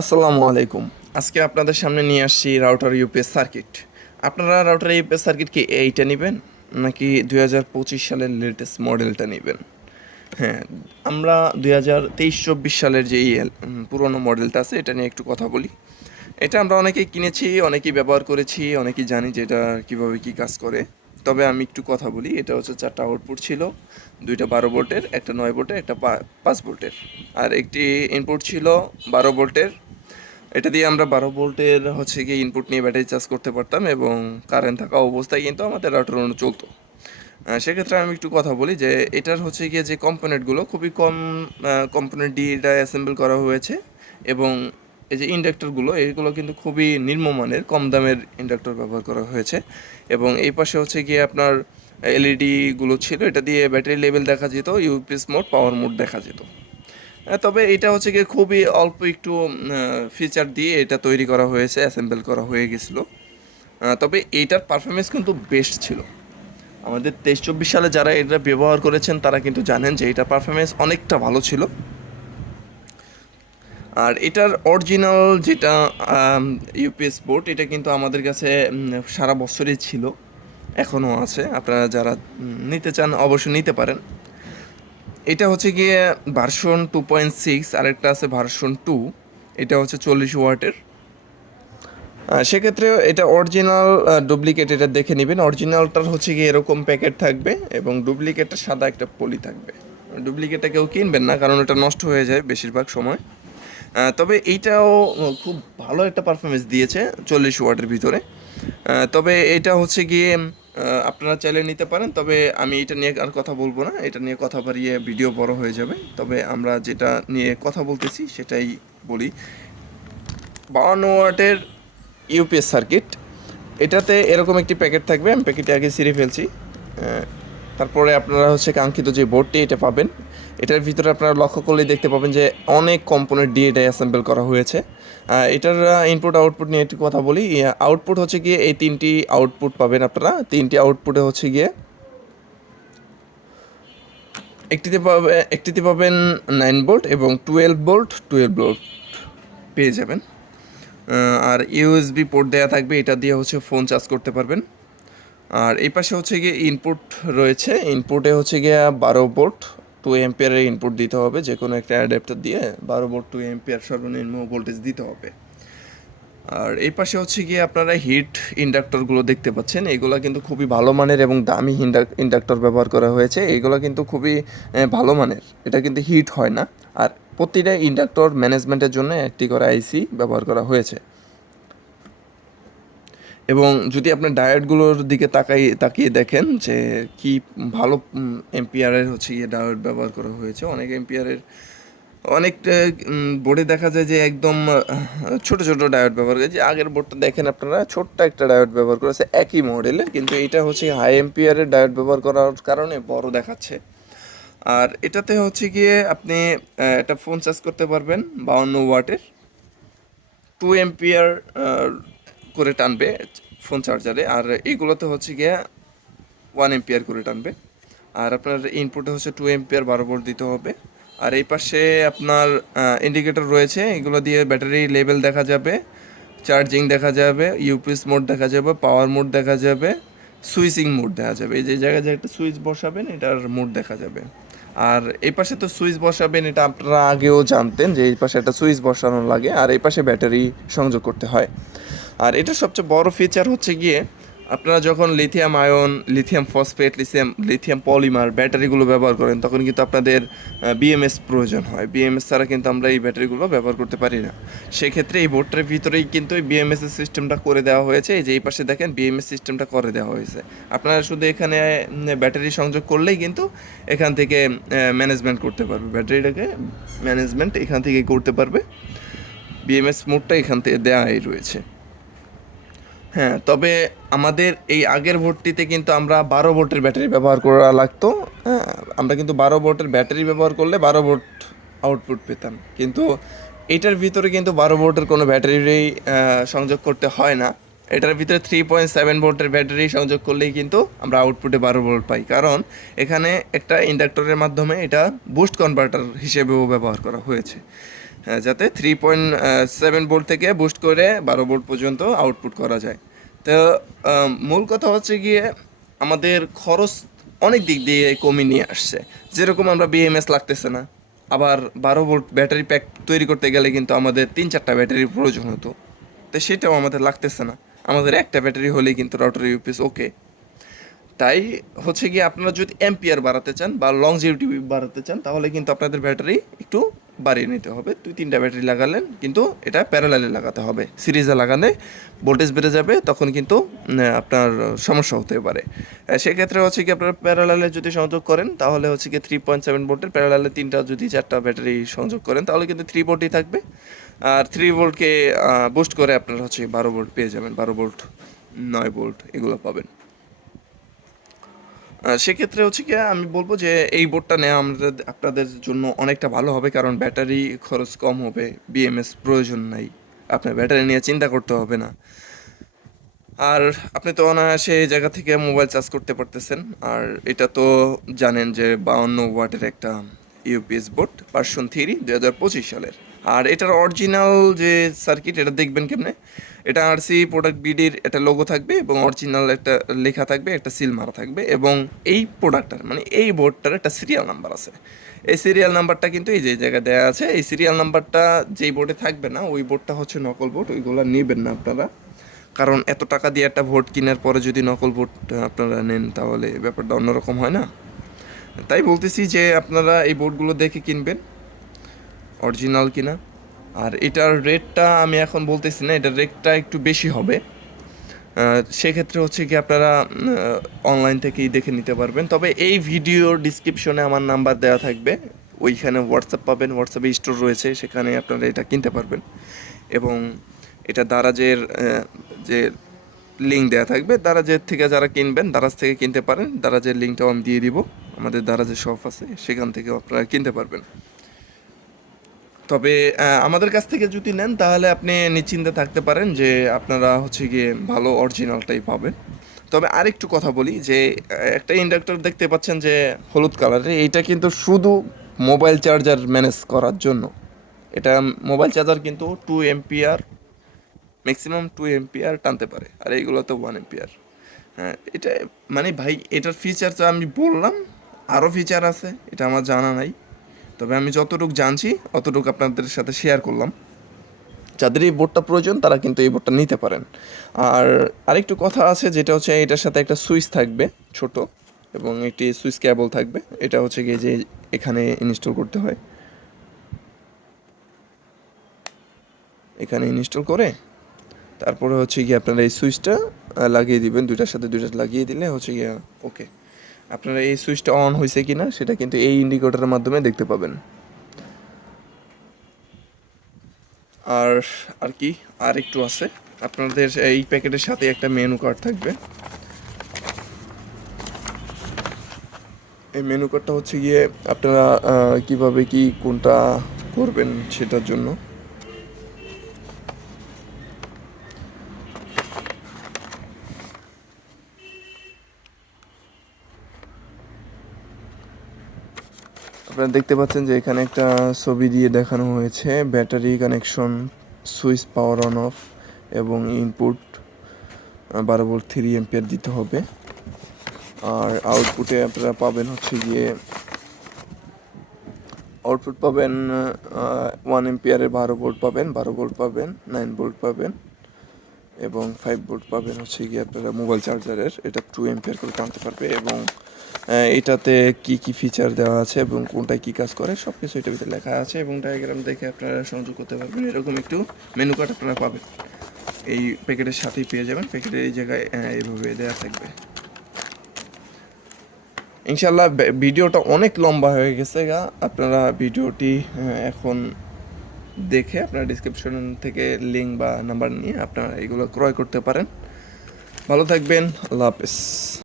আসসালামু আলাইকুম। আজকে আপনাদের সামনে নিয়ে আসছি রাউটার ইউপিএস সার্কিট। আপনারা রাউটার ইউপিএস সার্কিট কি এইটা নেবেন, নাকি দুই হাজার পঁচিশ সালের লেটেস্ট মডেলটা নেবেন? হ্যাঁ আমরা দুই হাজার তেইশ চব্বিশ সালের যে পুরোনো মডেলটা আছে, এটা নিয়ে একটু কথা বলি। এটা আমরা অনেকেই কিনেছি, অনেকেই ব্যবহার করেছি, অনেকেই জানি যে এটা কীভাবে কী কাজ করে। তবে আমি একটু কথা বলি, এটা হচ্ছে চারটা আউটপুট ছিল, দুইটা বারো ভোল্টের, একটা নয় ভোল্টের, একটা পাঁচ ভোল্টের। আর একটি ইনপুট ছিল বারো ভোল্টের। এটা দিয়ে আমরা বারো ভোল্টের হচ্ছে গিয়ে ইনপুট নিয়ে ব্যাটারি চার্জ করতে পারতাম এবং কারেন্ট থাকা অবস্থায় কিন্তু আমাদের রাউটার অনু চলতো। সেক্ষেত্রে আমি একটু কথা বলি যে, এটার হচ্ছে গিয়ে যে কম্পোনেন্টগুলো খুবই কম কম্পোনেন্ট দিয়ে এটা অ্যাসেম্বল করা হয়েছে এবং এই যে ইন্ডাক্টরগুলো, এগুলো কিন্তু খুবই নিম্নমানের কম দামের ইন্ডাক্টর ব্যবহার করা হয়েছে। এবং এই পাশে হচ্ছে গিয়ে আপনার এলইডিগুলো ছিল, এটা দিয়ে ব্যাটারি লেভেল দেখা যেত ইউপিএস মোড পাওয়ার মোড দেখা যেত। তবে এটা হচ্ছে গিয়ে খুবই অল্প একটু ফিচার দিয়ে এটা তৈরি করা হয়েছে অ্যাসেম্বল করা হয়ে গেছিল। তবে এইটার পারফরমেন্স কিন্তু বেস্ট ছিল। আমাদের তেইশ চব্বিশ সালে যারা এটা ব্যবহার করেছেন, তারা কিন্তু জানেন যে এটার পারফরমেন্স অনেকটা ভালো ছিল। আর এটার অরিজিনাল যেটা ইউপিএস বোর্ড এটা কিন্তু আমাদের কাছে সারা বছরই ছিল, এখনও আছে, আপনারা যারা নিতে চান অবশ্যই নিতে পারেন। এটা হচ্ছে গিয়ে ভার্সন টু পয়েন্ট সিক্স আরেকটা আছে ভার্সন টু এটা হচ্ছে চল্লিশ ওয়াটের। সেক্ষেত্রে এটা অরিজিনাল ডুপ্লিকেট এটা দেখে নেবেন। অরিজিনালটার হচ্ছে গিয়ে এরকম প্যাকেট থাকবে এবং ডুপ্লিকেটটা সাদা একটা পলি থাকবে। ডুপ্লিকেটটা কেউ কিনবেন না, কারণ এটা নষ্ট হয়ে যায় বেশিরভাগ সময়। তবে এইটাও খুব ভালো একটা পারফরমেন্স দিয়েছে চল্লিশ ওয়াটের ভিতরে। তবে এটা হচ্ছে গিয়ে আপনারা চাইলে নিতে পারেন, তবে আমি এটা নিয়ে আর কথা বলব না। এটা নিয়ে কথা বাড়িয়ে ভিডিও বড় হয়ে যাবে। তবে আমরা যেটা নিয়ে কথা বলতেছি, সেটাই বলি। বাউন্ন ওয়াটের ইউপিএস সার্কিট এটাতে এরকম একটি প্যাকেট থাকবে, আমি প্যাকেটে আগে ছিঁড়ে ফেলছি। তারপরে আপনারা হচ্ছে কাঙ্ক্ষিত যে বোর্ডটি এটা পাবেন, এটার ভিতরে আপনারা লক্ষ্য করলেই দেখতে পাবেন যে অনেক কম্পোনেন্ট দিয়ে এটা অ্যাসেম্বল করা হয়েছে। এটার ইনপুট আউটপুট নিয়ে একটু কথা বলি। আউটপুট হচ্ছে গিয়ে এই তিনটি আউটপুট পাবেন আপনারা। তিনটি আউটপুটে হচ্ছে গিয়ে একটিতে পাবে, একটিতে পাবেন নাইন ভোল্ট এবং টুয়েলভ ভোল্ট টুয়েলভ ভোল্ট পেয়ে যাবেন। আর ইউএসবি পোর্ট দেওয়া থাকবে, এটা দিয়ে হচ্ছে ফোন চার্জ করতে পারবেন। আর এই পাশে হচ্ছে গিয়ে ইনপুট রয়েছে। ইনপুটে হচ্ছে গিয়ে বারো ভোল্ট টু এম্পিয়ারের ইনপুট দিতে হবে যে কোনো একটা অ্যাডাপ্টার দিয়ে বারো ভোল্ট টু এম্পিয়ার সর্বনিম্ন ভোল্টেজ দিতে হবে। আর এই পাশে হচ্ছে গিয়ে আপনারা হিট ইন্ডাক্টরগুলো দেখতে পাচ্ছেন। এগুলো কিন্তু খুবই ভালো মানের এবং দামি ইন্ডাক্টর ব্যবহার করা হয়েছে। এইগুলো কিন্তু খুবই ভালো মানের। এটা কিন্তু হিট হয় না। আর প্রতিটা ইন্ডাক্টর ম্যানেজমেন্টের জন্য একটি করে আইসি ব্যবহার করা হয়েছে। এবং যদি আপনার ডায়েটগুলোর দিকে তাকাই তাকিয়ে দেখেন যে কি ভালো এম্পিয়ারের হচ্ছে ইয়ে ডায়েট ব্যবহার করা হয়েছে। অনেক এম্পিয়ারের অনেক বোর্ডে দেখা যায় যে একদম ছোট ছোট ডায়োড ব্যবহার করে যে আগের বোর্ডটা দেখেন আপনারা, ছোট্ট একটা ডায়োড ব্যবহার করেছে একই মডেলের কিন্তু এটা হচ্ছে হাই এম্পিয়ারের ডায়েট ব্যবহার করার কারণে বড় দেখাচ্ছে। আর এটাতে হচ্ছে গিয়ে আপনি একটা ফোন চার্জ করতে পারবেন, বাউন্ন ওয়াটের। টু এম্পিয়ার করে টানবে ফোন চার্জারে। আর এইগুলোতে হচ্ছে গিয়ে ওয়ান এম্পিয়ার করে টানবে। আর আপনার ইনপুটে হচ্ছে টু এম্পিয়ার বারো ভোল্ট দিতে হবে। আর এই পাশে আপনার ইন্ডিকেটর রয়েছে। এগুলো দিয়ে ব্যাটারি লেভেল দেখা যাবে চার্জিং দেখা যাবে ইউপিএস মোড দেখা যাবে পাওয়ার মোড দেখা যাবে সুইচিং মোড দেখা যাবে। এই যে জায়গায় যে একটা সুইচ বসাবেন, এটার মোড দেখা যাবে। আর এই পাশে তো সুইচ বসাবেন, এটা আপনারা আগেও জানতেন যে এই পাশে একটা সুইচ বসানো লাগে, আর এই পাশে ব্যাটারি সংযোগ করতে হয়। আর এটা সবচেয়ে বড় ফিচার হচ্ছে গিয়ে আপনারা যখন lithium ion lithium phosphate lithium lithium polymer ব্যাটারিগুলো ব্যবহার করেন, তখন কিন্তু আপনাদের বিএমএস প্রয়োজন হয়। বিএমএস ছাড়া কিন্তু আমরা এই ব্যাটারিগুলো ব্যবহার করতে পারি না। সেক্ষেত্রে এই বোর্ডটার ভিতরেই কিন্তু এই বিএমএস সিস্টেমটা করে দেওয়া হয়েছে। এই যে এই পাশে দেখেন বিএমএস সিস্টেমটা করে দেওয়া হয়েছে। আপনারা শুধু এখানে ব্যাটারি সংযোগ করলেই কিন্তু এখান থেকে ম্যানেজমেন্ট করতে পারবে। ব্যাটারিটাকে ম্যানেজমেন্ট এখান থেকে করতে পারবে। বিএমএস মোডটা এখান থেকে দেওয়াই রয়েছে। হ্যাঁ তবে আমাদের এই আগের ভোটটিতে কিন্তু আমরা বারো ভোল্টের ব্যাটারি ব্যবহার করা লাগতো। হ্যাঁ আমরা কিন্তু বারো ভোল্টের ব্যাটারি ব্যবহার করলে বারো ভোল্ট আউটপুট পেতাম। কিন্তু এটার ভিতরে কিন্তু বারো ভোল্টের কোনো ব্যাটারি সংযোগ করতে হয় না। এটার ভিতরে থ্রি পয়েন্ট সেভেন ভোল্টের ব্যাটারি সংযোগ করলেই কিন্তু আমরা আউটপুটে বারো ভোল্ট পাই। কারণ এখানে একটা ইন্ডাক্টরের মাধ্যমে এটা বুস্ট কনভার্টার হিসেবেও ব্যবহার করা হয়েছে। হ্যাঁ, যাতে থ্রি পয়েন্ট সেভেন ভোল্ট থেকে বুস্ট করে বারো ভোল্ট পর্যন্ত আউটপুট করা যায়। তো মূল কথা হচ্ছে গিয়ে আমাদের খরচ অনেক দিক দিয়ে কমিয়ে নিয়ে আসছে। যেরকম আমরা বিএমএস লাগতেছে না, আবার বারো ভোল্ট ব্যাটারি প্যাক তৈরি করতে গেলে কিন্তু আমাদের তিন চারটা ব্যাটারির প্রয়োজন হতো। তো সেটাও আমাদের লাগতেছে না। আমাদের একটা ব্যাটারি হলেই কিন্তু রাউটার ইউপিএস ওকে তাই হচ্ছে গিয়ে আপনারা যদি এম্পিয়ার বাড়াতে চান বা লংজিভিটি বাড়াতে চান, তাহলে কিন্তু আপনাদের ব্যাটারি একটু বাড়িয়ে নিতে হবে। দুই, তিনটা ব্যাটারি লাগালেন, কিন্তু এটা প্যারালালে লাগাতে হবে। সিরিজে লাগালে ভোল্টেজ বেড়ে যাবে, তখন কিন্তু আপনার সমস্যা হতে পারে। সেক্ষেত্রে হচ্ছে কি আপনারা প্যারালালে যদি সংযোগ করেন, তাহলে হচ্ছে কি থ্রি পয়েন্ট সেভেন ভোল্টের প্যারালালে তিনটা যদি চারটা ব্যাটারি সংযোগ করেন, তাহলে কিন্তু থ্রি ভোল্টই থাকবে। আর থ্রি ভোল্টকে বুস্ট করে আপনারা হচ্ছে বারো ভোল্ট পেয়ে যাবেন, বারো ভোল্ট নয় ভোল্ট এগুলো পাবেন। সেক্ষেত্রে হচ্ছে কি আমি বলব যে এই বোর্ডটা নেওয়া আমাদের আপনাদের জন্য অনেকটা ভালো হবে, কারণ ব্যাটারি খরচ কম হবে বিএমএস প্রয়োজন নাই। আপনার ব্যাটারি নিয়ে চিন্তা করতে হবে না। আর আপনি তো অনায়াসে এই জায়গা থেকে মোবাইল চার্জ করতে পারতেছেন। আর এটা তো জানেন যে বাউন্ন ওয়াটের একটা ইউপিএস বোর্ড ভার্সন থ্রি দু হাজার পঁচিশ সালের। আর এটার অরিজিনাল যে সার্কিট এটা দেখবেন কেমনে? এটা আরসি প্রোডাক্ট বিডির একটা লোগো থাকবে এবং অরিজিনাল একটা লেখা থাকবে, একটা সিল মারা থাকবে এবং এই প্রোডাক্টটার মানে এই বোর্ডটার একটা সিরিয়াল নাম্বার আছে। এই সিরিয়াল নাম্বারটা কিন্তু এই যে জায়গায় দেওয়া আছে, এই সিরিয়াল নাম্বারটা যেই বোর্ডে থাকবে না, ওই বোর্ডটা হচ্ছে নকল বোর্ড ওইগুলো নেবেন না আপনারা। কারণ এত টাকা দিয়ে একটা ভোট কেনার পরে যদি নকল ভোট আপনারা নেন, তাহলে ব্যাপারটা অন্যরকম হয় না। তাই বলতেছি যে, আপনারা এই বোর্ডগুলো দেখে কিনবেন অরিজিনাল কিনা। আর এটার রেটটা আমি এখন বলতেছি না, এটার রেটটা একটু বেশি হবে। সেক্ষেত্রে হচ্ছে কি আপনারা অনলাইন থেকেই দেখে নিতে পারবেন। তবে এই ভিডিওর ডিসক্রিপশনে আমার নাম্বার দেওয়া থাকবে। ওইখানে হোয়াটসঅ্যাপ পাবেন হোয়াটসঅ্যাপে স্টোর রয়েছে, সেখানে আপনারা এটা কিনতে পারবেন। এবং এটা দারাজের যে লিঙ্ক দেওয়া থাকবে, দারাজের থেকে যারা কিনবেন, দারাজ থেকে কিনতে পারেন। দারাজের লিঙ্কটাও আমি দিয়ে দিব। আমাদের দারাজের শপ আছে, সেখান থেকেও আপনারা কিনতে পারবেন। তবে আমাদের কাছ থেকে যদি নেন, তাহলে আপনি নিশ্চিন্তে থাকতে পারেন যে আপনারা হচ্ছে গিয়ে ভালো অরিজিনালটাই পাবেন। তবে আরেকটু কথা বলি যে একটা ইন্ডাক্টর দেখতে পাচ্ছেন যে হলুদ কালারের, এইটা কিন্তু শুধু মোবাইল চার্জার ম্যানেজ করার জন্য। এটা মোবাইল চার্জার কিন্তু two ampere, maximum two ampere টানতে পারে, আর এইগুলো তো ওয়ান এমপিআর। হ্যাঁ এটা মানে ভাই, এটার ফিচার তো আমি বললাম আরও ফিচার আছে, এটা আমার জানা নাই। তবে আমি যতটুকু জানছি, অতটুকু আপনাদের সাথে শেয়ার করলাম। যাদের এই বোর্ডটা প্রয়োজন, তারা কিন্তু এই বোর্ডটা নিতে পারেন। আর আরেকটু কথা আছে, যেটা হচ্ছে এটার সাথে একটা সুইচ থাকবে, ছোট, এবং একটি সুইচ ক্যাবল থাকবে। এটা হচ্ছে গিয়ে যে এখানে ইনস্টল করতে হয়। এখানে ইনস্টল করে, তারপরে হচ্ছে গিয়ে আপনারা এই সুইচটা লাগিয়ে দিবেন, দুইটার সাথে দুইটা লাগিয়ে দিলে হচ্ছে গিয়ে ওকে আপনারা এই সুইচটা অন হয়েছে কিনা সেটা কিন্তু এই ইন্ডিকেটরের মাধ্যমে দেখতে পাবেন। আর আর কি? আর একটু আছে। আপনাদের এই প্যাকেটের সাথে একটা মেনু কার্ড থাকবে। এই মেনু কার্ডটা হচ্ছে গিয়ে আপনারা কীভাবে কি কোনটা করবেন সেটার জন্য। আপনারা দেখতে পাচ্ছেন যে এখানে একটা ছবি দিয়ে দেখানো হয়েছে। Battery connection, switch power on off এবং ইনপুট বারো ভোল্ট থ্রি এম্পিয়ার দিতে হবে। আর আউটপুটে আপনারা পাবেন হচ্ছে গিয়ে, আউটপুট পাবেন ওয়ান এম্পিয়ারের বারো ভোল্ট পাবেন, বারো ভোল্ট পাবেন, নাইন ভোল্ট পাবেন। এবং ফাইভ ভোল্ট পাবেন হচ্ছে গিয়ে আপনারা মোবাইল চার্জারের এটা টু এম্পিয়ার করে টানতে পারবে এবং এটাতে কি কি ফিচার দেওয়া আছে এবং কোনটায় কি কাজ করে সব কিছু এটার ভিতরে লেখা আছে এবং ডায়াগ্রাম দেখে আপনারা সংযোগ করতে পারবেন। এরকম একটু মেনু কার্ড আপনারা পাবেন। এই প্যাকেটের সাথেই পেয়ে যাবেন। প্যাকেটের এই জায়গায় এইভাবে দেওয়া থাকবে। ইনশাল্লাহ ভিডিওটা অনেক লম্বা হয়ে গেছে গা। আপনারা ভিডিওটি এখন দেখে আপনার ডিসক্রিপশন থেকে লিঙ্ক বা নাম্বার নিয়ে আপনারা এগুলো ক্রয় করতে পারেন। ভালো থাকবেন, আল্লাহ হাফেজ।